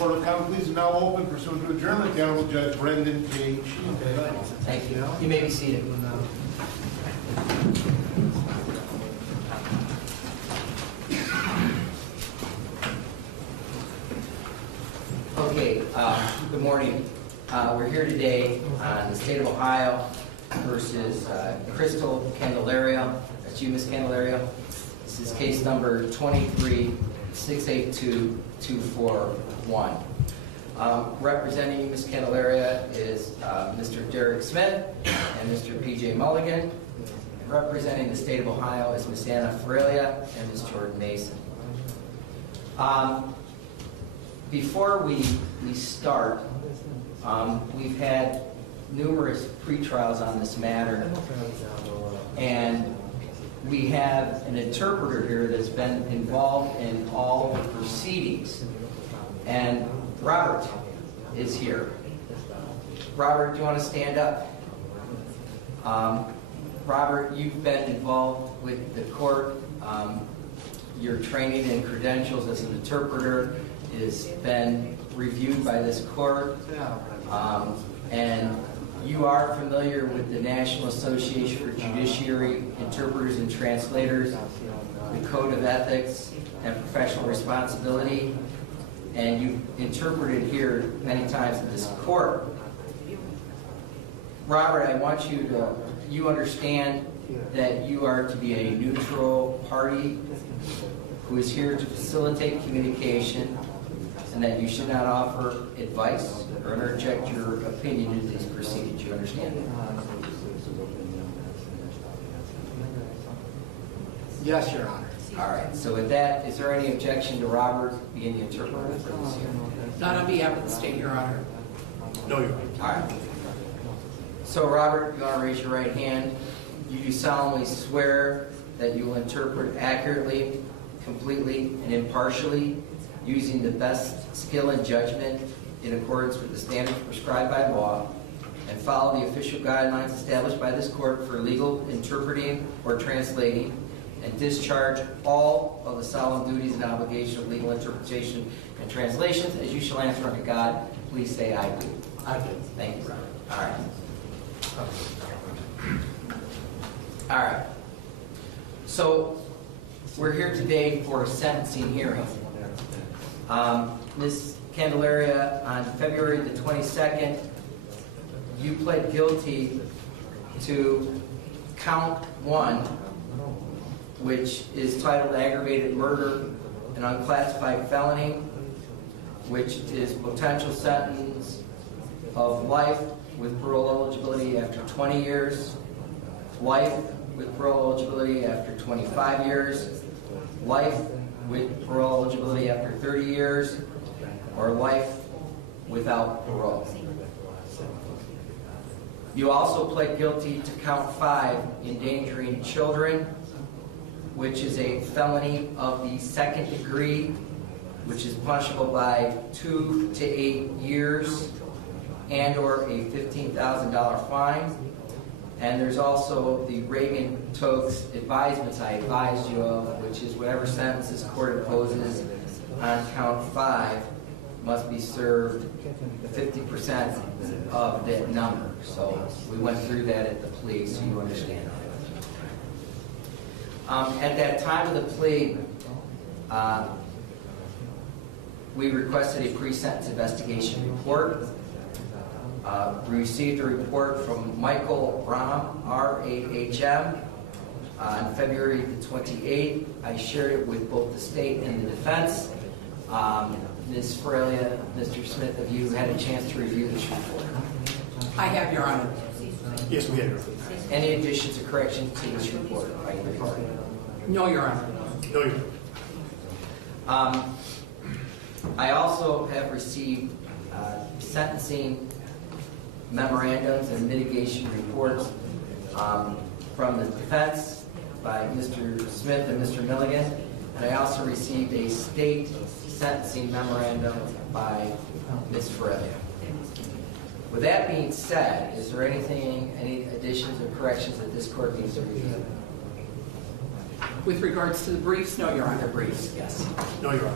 Court of Common Pleas is now open pursuant to adjournment. The Honorable Judge Brendan K. Sheehan. Thank you. You may be seated. Okay, good morning. We're here today on the state of Ohio versus Crystal Candelario. That's you, Ms. Candelario. This is case number 23-682-241. Representing you, Ms. Candelario, is Mr. Derek Smith and Mr. P.J. Mulligan. Representing the state of Ohio is Ms. Anna Ferelia and Ms. Jordan Mason. Before we start, we've had numerous pre-trials on this matter, and we have an interpreter here that's been involved in all the proceedings, and Robert is here. Robert, do you want to stand up? Robert, you've been involved with the court. Your training and credentials as an interpreter has been reviewed by this court, and you are familiar with the National Association for Judiciary Interpreters and Translators, the Code of Ethics and Professional Responsibility, and you've interpreted here many times in this court. Robert, I want you understand that you are to be a neutral party who is here to facilitate communication, and that you should not offer advice or interject your opinion into these proceedings. You understand? Yes, Your Honor. All right. So with that, is there any objection to Robert being the interpreter for this hearing? Not on behalf of the state, Your Honor. No, Your Honor. All right. So Robert, you want to raise your right hand? You do solemnly swear that you will interpret accurately, completely, and impartially, using the best skill and judgment in accordance with the standards prescribed by law, and follow the official guidelines established by this court for legal interpreting or translating, and discharge all of the solemn duties and obligations of legal interpretation and translations as you shall answer unto God. Please say I do. I do. Thank you, Robert. All right. All right. So we're here today for a sentencing hearing. Ms. Candelario, on February the 22nd, you pled guilty to count 1, which is titled aggravated murder, an unclassified felony, which is potential sentence of life with parole eligibility after 20 years, life with parole eligibility after 25 years, life with parole eligibility after 30 years, or life without parole. You also pled guilty to count 5, endangering children, which is a felony of the 2nd degree, which is punishable by 2 to 8 years and or a $15,000 fine. And there's also the Reagan-Tokes advisements I advised you of, which is whatever sentence this court imposes on count 5 must be served 50% of that number. So we went through that at the plea, so you understand. At that time of the plea, we requested a pre-sentence investigation report. We received a report from Michael Rahm, R-A-H-M, on February the 28th. I shared it with both the state and the defense. Ms. Ferelia, Mr. Smith, have you had a chance to review this report? I have, Your Honor. Yes, we have. Any additions or corrections to this report by either party? No, Your Honor. No, Your Honor. I also have received sentencing memorandums and mitigation reports from the defense by Mr. Smith and Mr. Milligan, and I also received a state sentencing memorandum by Ms. Ferelia. With that being said, is there any additions or corrections that this court needs to review? With regards to the briefs, no, Your The Honor. briefs, yes. No, Your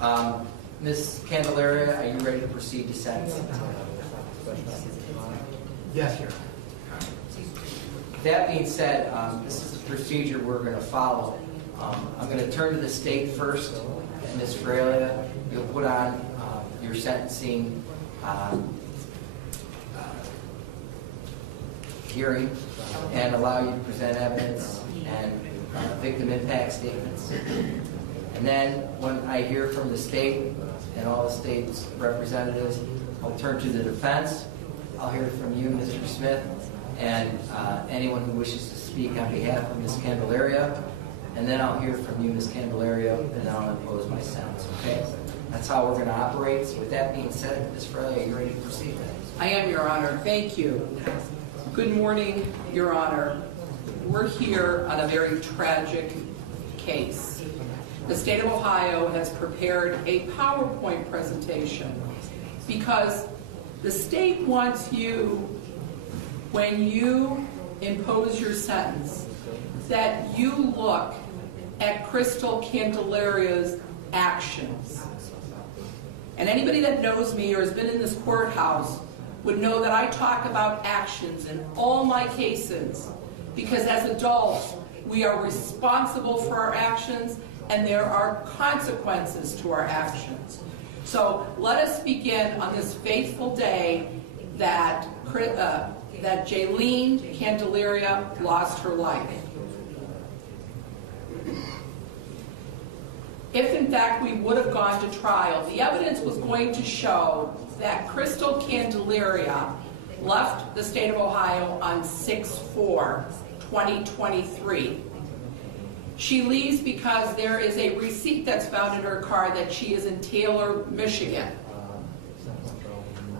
Honor. Ms. Candelario, are you ready to proceed to sentencing? Yes, Your That being said, this is the procedure we're going to follow. I'm going to turn to the state first. Ms. Fralia, you'll put on your sentencing hearing and allow you to present evidence and victim impact statements. And then when I hear from the state and all the state's representatives, I'll turn to the defense. I'll hear from you, Mr. Smith, and anyone who wishes to speak on behalf of Ms. Candelario. And then I'll hear from you, Ms. Candelario, and then I'll impose my sentence, okay? That's how we're going to operate. So with that being said, Ms. Fralia, are you ready to proceed? I am, Your Honor. Thank you. Good morning, Your Honor. We're here on a very tragic case. The state of Ohio has prepared a PowerPoint presentation because the state wants you, when you impose your sentence, that you look at Crystal Candelario's actions. And anybody that knows me or has been in this courthouse would know that I talk about actions in all my cases, because as adults, we are responsible for our actions and there are consequences to our actions. So let us begin on this fateful day that Jaylene Candelario lost her life. If in fact we would have gone to trial, the evidence was going to show that Crystal Candelario left the state of Ohio on 6/4/2023. She leaves because there is a receipt that's found in her car that she is in Taylor, Michigan.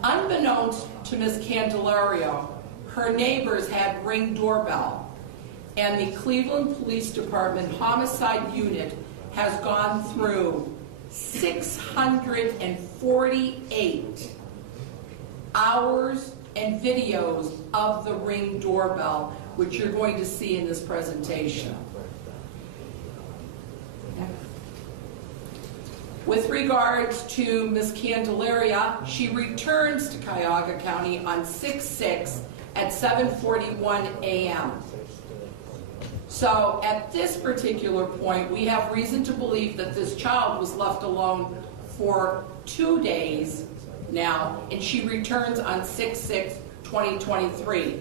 Unbeknownst to Ms. Candelario, her neighbors had Ring doorbell, and the Cleveland Police Department Homicide Unit has gone through 648 hours and videos of the Ring doorbell, which you're going to see in this presentation. With regards to Ms. Candelario, she returns to Cuyahoga County on 6/6 at 7:41 a.m. So at this particular point, we have reason to believe that this child was left alone for 2 days now, and she returns on 6/6/2023.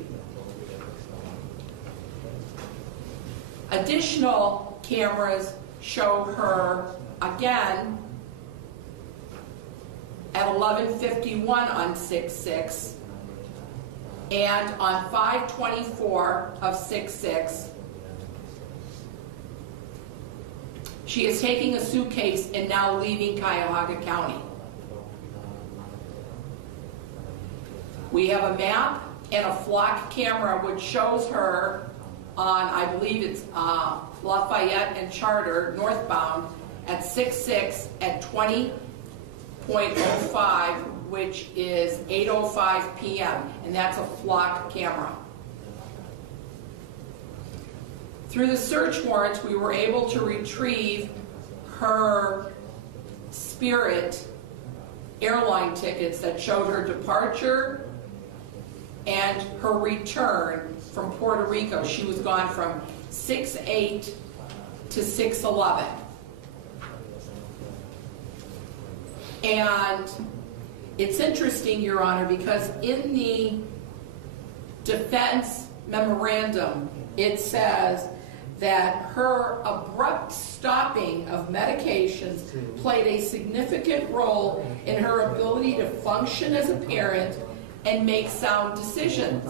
Additional cameras show her again at 11:51 on 6/6 and on 5/24 of 6/6. She is taking a suitcase and now leaving Cuyahoga County. We have a map and a flock camera which shows her on, I believe it's Lafayette and Charter, northbound, at 6/6 at 20:05, which is 8:05 p.m., and that's a flock camera. Through the search warrants, we were able to retrieve her Spirit airline tickets that showed her departure and her return from Puerto Rico. She was gone from 6/8 to 6/11. And it's interesting, Your Honor, because in the defense memorandum, it says that her abrupt stopping of medications played a significant role in her ability to function as a parent and make sound decisions.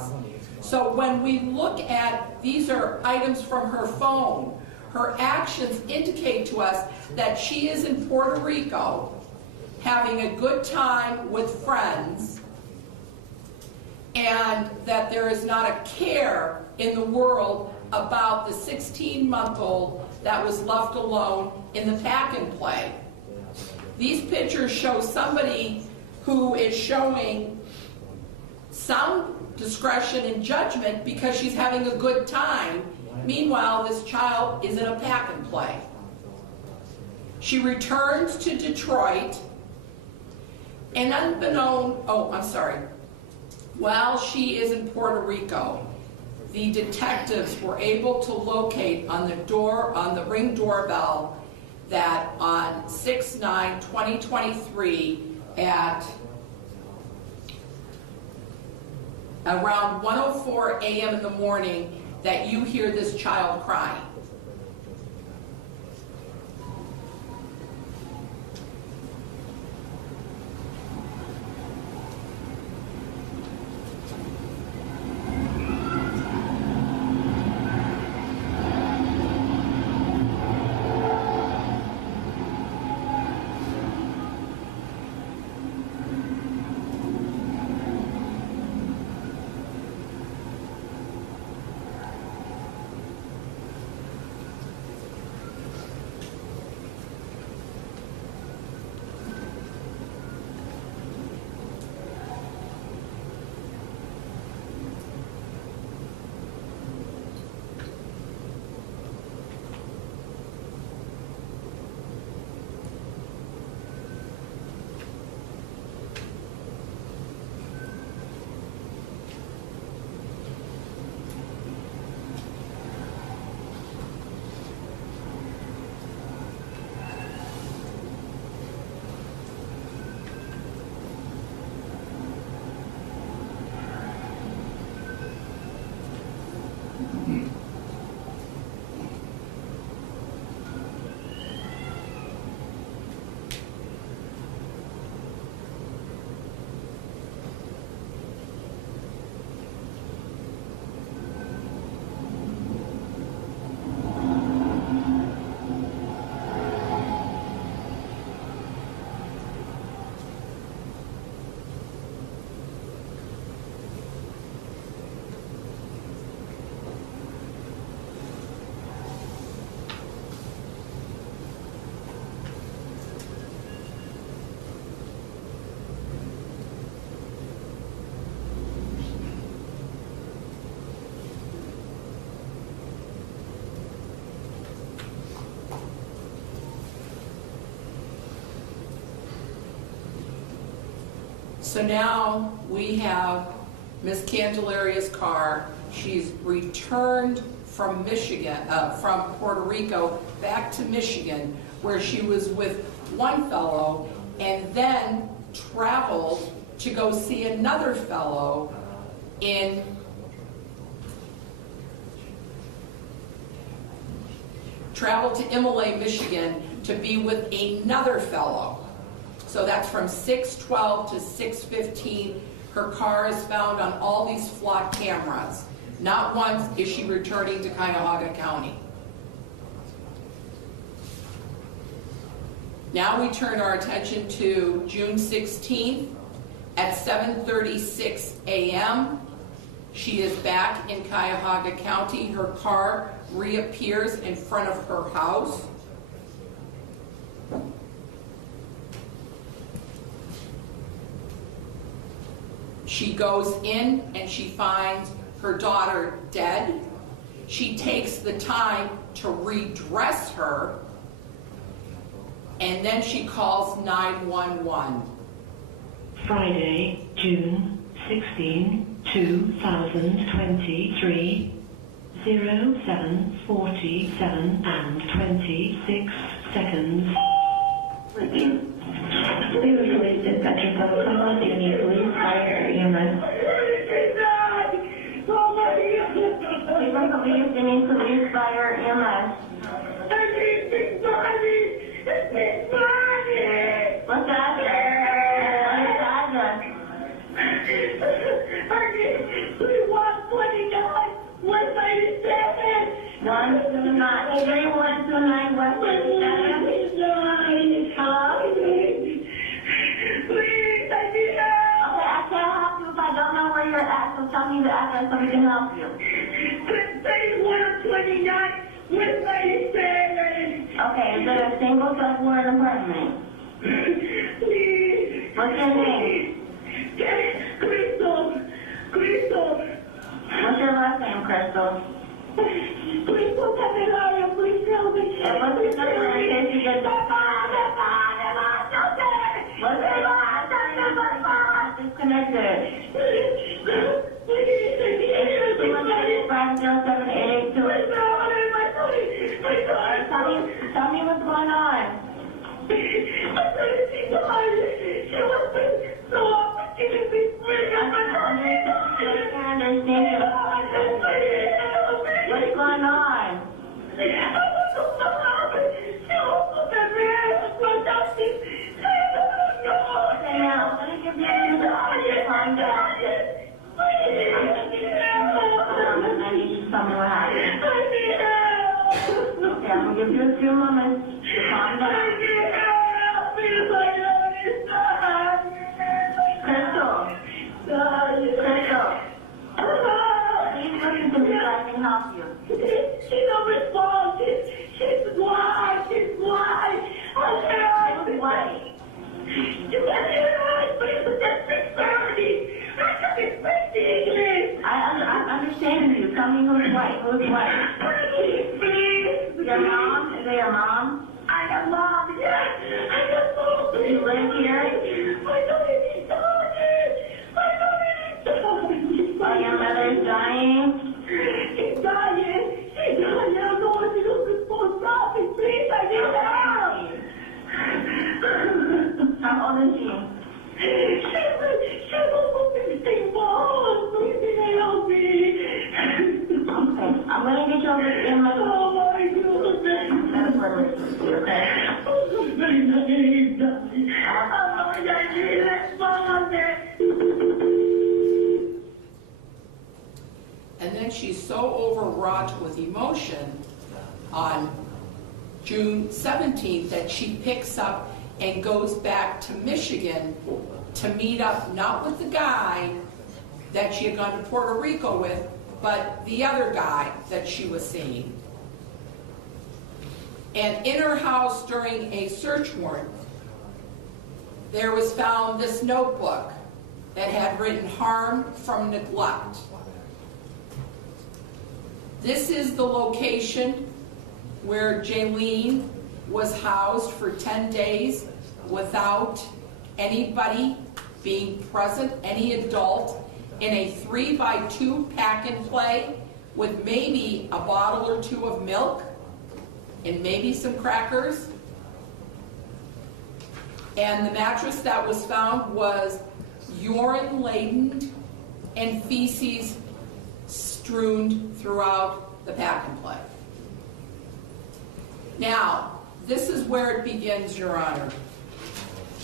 So when we look at, these are items from her phone, her actions indicate to us that she is in Puerto Rico having a good time with friends, and that there is not a care in the world about the 16-month-old that was left alone in the pack and play. These pictures show somebody who is showing sound discretion and judgment because she's having a good time. Meanwhile, this child is in a pack and play. She returns to Detroit And while she is in Puerto Rico, the detectives were able to locate on the Ring doorbell that on 6/9/2023 at around 1:04 a.m. in the morning that you hear this child crying. So now we have Miss Candelario's car. She's returned from from Puerto Rico back to Michigan, where she was with one fellow and then traveled to go see another fellow traveled to Imlay, Michigan to be with another fellow. So that's from 6/12 to 6/15. Her car is found on all these flock cameras. Not once is she returning to Cuyahoga County. Now we turn our attention to June 16th at 7:36 a.m. She is back in Cuyahoga County. Her car reappears in front of her house. She goes in and she finds her daughter dead. She takes the time to redress her, and then she calls 911. Friday, June 16, 2023, 07:47 and 26 seconds. We were police dispatcher, so come on, do you need police, fire, or EMS? We were police, do you need police, fire, or EMS? What's that? What is the address? 3129 West 37th. Hello? Please, I need help. Okay, I can't help you if I don't know where you're at, so tell me the address so we can help you. 3129 West 37th. Okay, is it a single, double, or an apartment? Please. What's your name? Crystal. What's your last name, Crystal? Crystal Candelario, please tell me. And what's the number in case you get the... What's the number? Tell me what's going on. I can't understand you. What's going on? Okay, now, let me give you a calm down. Now you just tell me what happened. Okay, I'm gonna give you a few moments to calm down. Crystal. Please listen to me so I can help you. She don't respond. She's white. She's white. Who's white? You got to hear her, please. It's 6:30. I can't speak English. I'm understanding you. Tell me who's white. Who's white? Please. Your mom? Is it your mom? I am mom. Yes. I am mom. Do you live here? My daughter is dying. My daughter is dying. Oh, your mother is dying? She's dying. She's dying. I don't know what to do. Stop it, please. I need help. How old is she? She's almost 16 months. Please help me. Okay, I'm gonna get you over to your mother. Oh my goodness. That's where we're supposed to be, okay? And then she's so overwrought with emotion on June 17th that she picks up and goes back to Michigan to meet up not with the guy that she had gone to Puerto Rico with, but the other guy that she was seeing. And in her house during a search warrant, there was found this notebook that had written harm from neglect. This is the location where Jaylene was housed for 10 days without anybody being present, any adult, in a 3x2 pack and play with maybe a bottle or two of milk and maybe some crackers. And the mattress that was found was urine laden and feces strewn throughout the pack and play. Now, this is where it begins, Your Honor.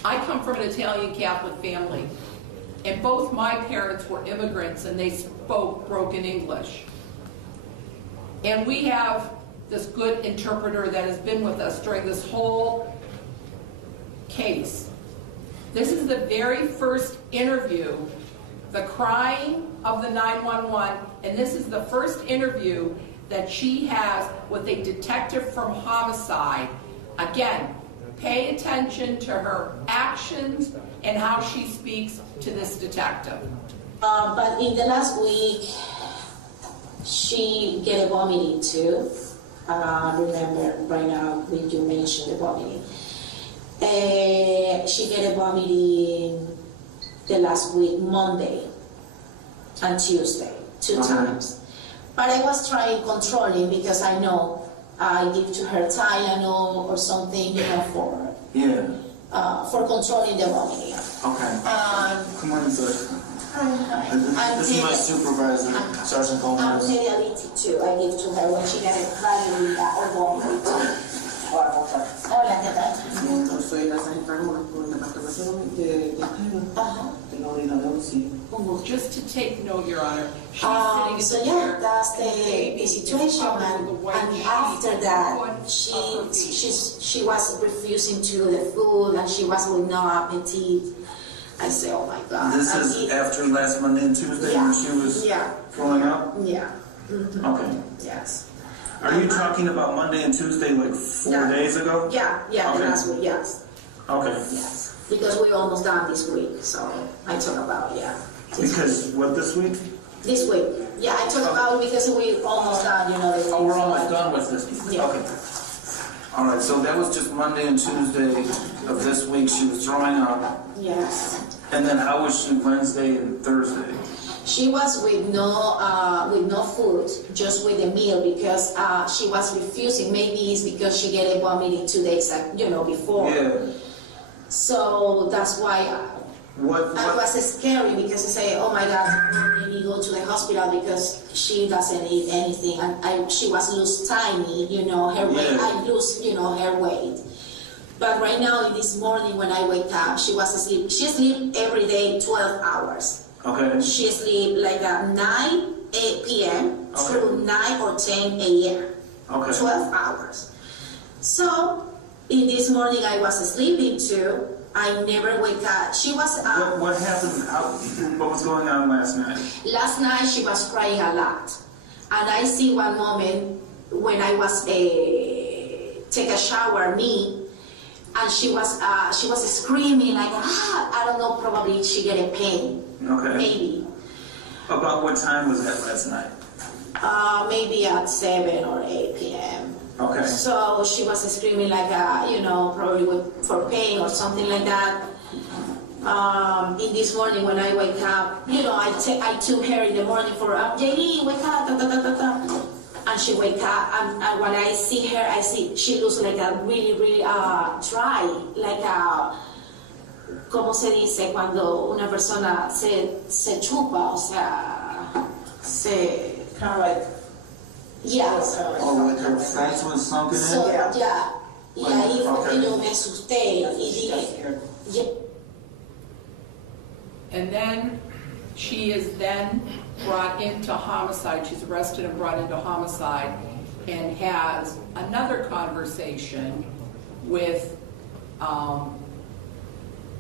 I come from an Italian Catholic family, and both my parents were immigrants and they spoke broken English. And we have this good interpreter that has been with us during this whole case. This is the very first interview, the crying of the 911, and this is the first interview that she has with a detective from homicide. Again, pay attention to her actions and how she speaks to this detective. But in the last week, she get a vomiting too. Remember right now when you mentioned the vomiting. She get a vomiting the last week, Monday and Tuesday, 2 times. But I was trying controlling because I know I give to her Tylenol or something, you know, for controlling the vomiting. Okay. Come on inside. This is my supervisor, Sergeant I'm Gomez. Candelario too. I give to her when she got a crying or vomiting. Hola, ¿qué tal? Soy la secretaria por la captación de la orina de UCI. Well, just to take note, Your Honor, she's So sitting in yeah, the that's chair. the situation, and after that, she was refusing to do the food, and she was with no appetite. I say, oh my God. This is after last Monday and Tuesday when she was throwing up? Yeah. Okay. Yes. Are you talking about Monday and Tuesday like 4 days ago? Yeah, Okay. the last week, yes. Okay. Yes. Because we're almost done this week, so I talk about, Because what, this week? This week. Yeah, I talk about it because we're almost done, you know. Oh, we're almost done with this week. Yeah. Okay. All right, so that was just Monday and Tuesday of this week. She was throwing up. Yes. And then how was she Wednesday and Thursday? She was with no food, just with a meal because she was refusing. Maybe it's because she get vomiting 2 days, before. Yeah. So that's why What? I was scary because I say, oh my God, let me go to the hospital because she doesn't eat anything, and she was lose tiny, her weight. Yeah. I lose, her weight. But right now, this morning when I wake up, she was asleep. She sleep every day 12 hours. Okay. She sleep like at 9, 8 p.m. Okay. through 9 or 10 a.m. Okay. 12 hours. So, in this morning I was sleeping too. I never wake up. She was... What happened? What was going on last night? Last night she was crying a lot. And I see one moment when I was take a shower, and she was screaming like, I don't know, probably she get a pain. Okay. Maybe. About what time was that last night? Maybe at 7 or 8 p.m. Okay. So she was screaming like, probably for pain or something like that. In this morning when I wake up, I took her in the morning for, JD, wake up, and she wake up, and when I see her, I see she looks like a really, really dry, like a, ¿cómo se dice cuando una persona se chupa, o sea, Kind of like, yes. Oh, like her face was sunken in? So, Yeah. yeah. Y ahí fue Okay. que yo me asusté y she got dije, scared. yeah. And then she is then brought into homicide. She's arrested and brought into homicide and has another conversation with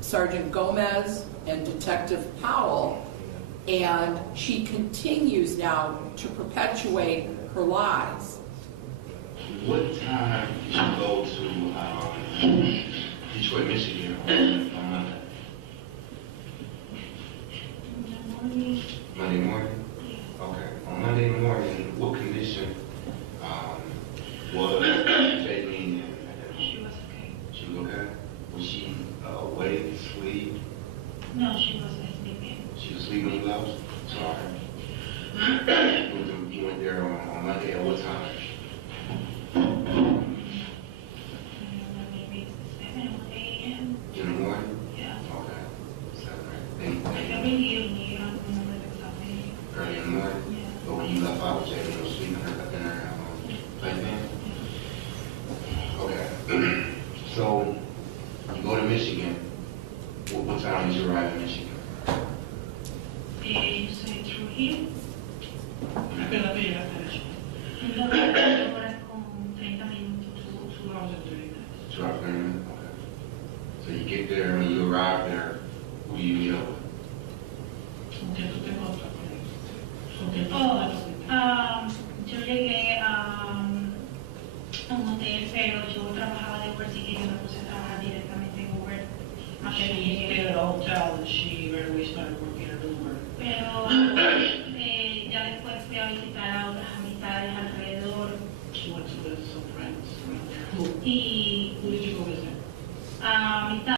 Sergeant Gomez and Detective Powell, and she continues now to perpetuate her lies. What time did you go to Detroit, Michigan on Monday? Monday morning? Okay. On Monday morning, what condition was Jaylene in? She was okay. She was okay? Was she awake, asleep? No, she wasn't sleeping. She was sleeping when you left? Sorry. You went there on Monday at what time? Maybe 7 or 8 a.m. In the morning? Yeah. Okay. 7 or 8. Every evening, I don't remember exactly. Early in the morning? Yeah. But when you left out, Jaylene was sleeping in her playpen? Okay. So, you go to Michigan. What time did you arrive in Michigan? You say through here? Apenas te llegaste a eso. No, horas con 30 minutos, 2 hours and 30 minutes. 2 hours, 30 minutes? Okay. So you get there, when you arrive there, who do you meet up with? Aunque tú tengas otra cosa. Yo llegué a un hotel, pero yo trabajaba de Uber, así que yo me puse a trabajar directamente en Uber. She stayed at a hotel and she right away started working at Uber. Pero ya después fui a visitar a otras amistades alrededor She went to visit some friends around there. y Who did you go visit? a amistades